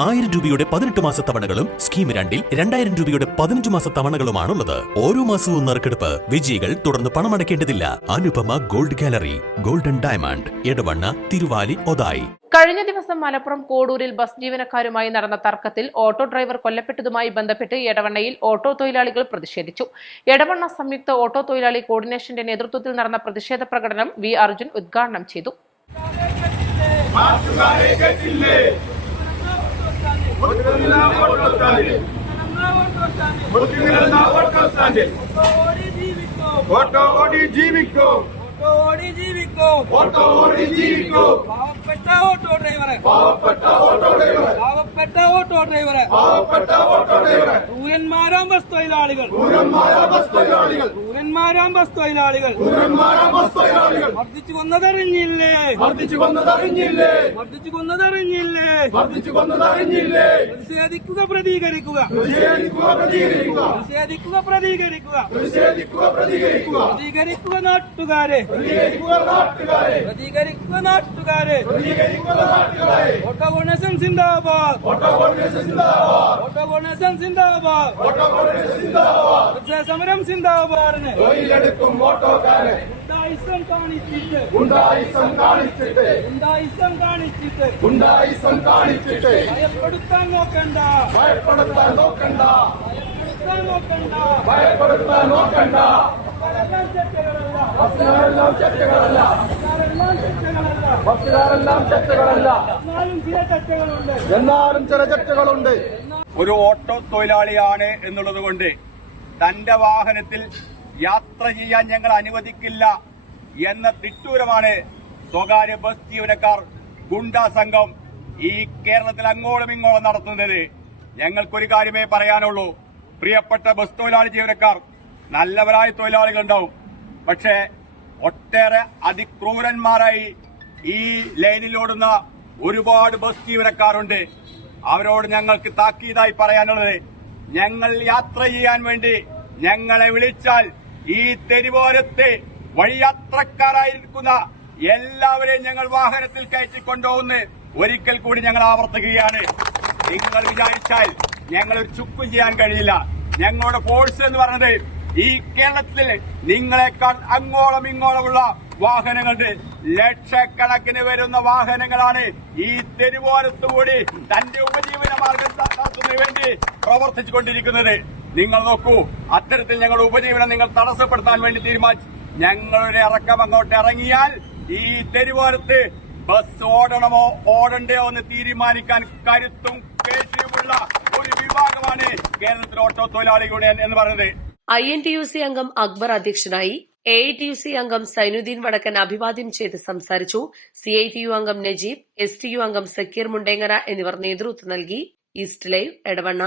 1000 രൂപയുടെ 18 മാസ തവണകളും സ്കീം 2-ൽ 2000 രൂപയുടെ 15 മാസ തവണകളുമാണുള്ളത്. ഓരോ മാസവും നറുക്കെടുപ്പ്. വിജയികൾ തുടർന്ന് പണമടയ്ക്കേണ്ടതില്ല. Anupama gold gallery, golden diamond, Edavanna, Thiruvali, Othai. കഴിഞ്ഞ ദിവസം മലപ്പുറം കോഡൂരിൽ ബസ് ജീവനക്കാരുമായി നടന്ന തർക്കത്തിൽ ഓട്ടോ ഡ്രൈവർ കൊല്ലപ്പെട്ടതുമായി ബന്ധപ്പെട്ട് എടവണ്ണയിൽ ഓട്ടോ തൊഴിലാളികൾ പ്രതിഷേധിച്ചു. എടവണ്ണ സംയുക്ത ഓട്ടോ തൊഴിലാളി കോർഡിനേഷന്റെ നേതൃത്വത്തിൽ നടന്ന പ്രതിഷേധ പ്രകടനം വി. അർജുൻ ഉദ്ഘാടനം ചെയ്തു. ക്രൂരന്മാരാം ബസ് തൊഴിലാളികൾ മർദ്ദിച്ചു കൊന്നതറിഞ്ഞില്ലേ? പ്രതികരിക്കുക. നാട്ടുകാരെ ഓട്ടോ കോർഡിനേഷൻ സിന്ദാബാദ്. സമരം സിന്ദാബാദിന് കാണിച്ചിട്ട് ഭയപ്പെടുത്താൻ നോക്കണ്ട. എന്നാലും ചില ചർച്ചകളുണ്ട്. ഒരു ഓട്ടോ തൊഴിലാളിയാണ് എന്നുള്ളത് കൊണ്ട് തന്റെ വാഹനത്തിൽ യാത്ര ചെയ്യാൻ ഞങ്ങൾ അനുവദിക്കില്ല എന്ന തിട്ടൂരമാണ് സ്വകാര്യ ബസ് ജീവനക്കാർ ഗുണ്ടാ സംഘം ഈ കേരളത്തിൽ അങ്ങോളം ഇങ്ങോളം നടത്തുന്നത്. ഞങ്ങൾക്കൊരു കാര്യമേ പറയാനുള്ളൂ. പ്രിയപ്പെട്ട ബസ് തൊഴിലാളി ജീവനക്കാർ, നല്ലവരായ തൊഴിലാളികളുണ്ടാവും, പക്ഷേ ഒട്ടേറെ അതിക്രൂരന്മാരായി ഈ ലൈനിലോടുന്ന ഒരുപാട് ബസ് ജീവനക്കാരുണ്ട്. അവരോട് ഞങ്ങൾക്ക് താക്കീതായി പറയാനുള്ളത്, ഞങ്ങൾ യാത്ര ചെയ്യാൻ വേണ്ടി ഞങ്ങളെ വിളിച്ചാൽ ഈ തെരുവോരത്ത് വഴിയാത്രക്കാരായിരിക്കുന്ന എല്ലാവരെയും ഞങ്ങൾ വാഹനത്തിൽ കയറ്റിക്കൊണ്ടുപോകുന്ന ഒരിക്കൽ കൂടി ഞങ്ങൾ ആവർത്തിക്കുകയാണ്. നിങ്ങൾ വിചാരിച്ചാൽ ഞങ്ങളൊരു ചുക്കും ചെയ്യാൻ കഴിയില്ല. ഞങ്ങളുടെ ഫോഴ്സ് എന്ന് പറയുന്നത് ഈ കേരളത്തിൽ നിങ്ങളെക്കാൾ അങ്ങോളം ഇങ്ങോളമുള്ള വാഹനങ്ങളുണ്ട്. ലക്ഷക്കണക്കിന് വരുന്ന വാഹനങ്ങളാണ് ഈ തെരുവോരത്തുകൂടി തന്റെ ഉപജീവന മാർഗം നടത്തുന്നതിന് വേണ്ടി പ്രവർത്തിച്ചുകൊണ്ടിരിക്കുന്നത്. നിങ്ങൾ നോക്കൂ, അത്തരത്തിൽ ഞങ്ങളുടെ ഉപജീവനം നിങ്ങൾ തടസ്സപ്പെടുത്താൻ വേണ്ടി തീരുമാനിച്ചു. ഞങ്ങളുടെ ഇറക്കം അങ്ങോട്ട് ഇറങ്ങിയാൽ ഈ തെരുവോരത്ത് ബസ് ഓടണമോ ഓടണ്ടയോ എന്ന് തീരുമാനിക്കാൻ കരുത്തും കേശവുമുള്ള ഒരു വിഭാഗമാണ് കേരളത്തിലെ ഓട്ടോ തൊഴിലാളി യൂണിയൻ എന്ന് പറയുന്നത്. INTUC അംഗം അക്ബർ അധ്യക്ഷനായി. AITUC അംഗം സൈനുദ്ദീൻ വടക്കൻ അഭിവാദ്യം ചെയ്ത് സംസാരിച്ചു. CITU അംഗം നജീബ്, STU അംഗം സക്കീർ മുണ്ടേങ്ങര എന്നിവർ നേതൃത്വം നൽകി. East live, Edavanna.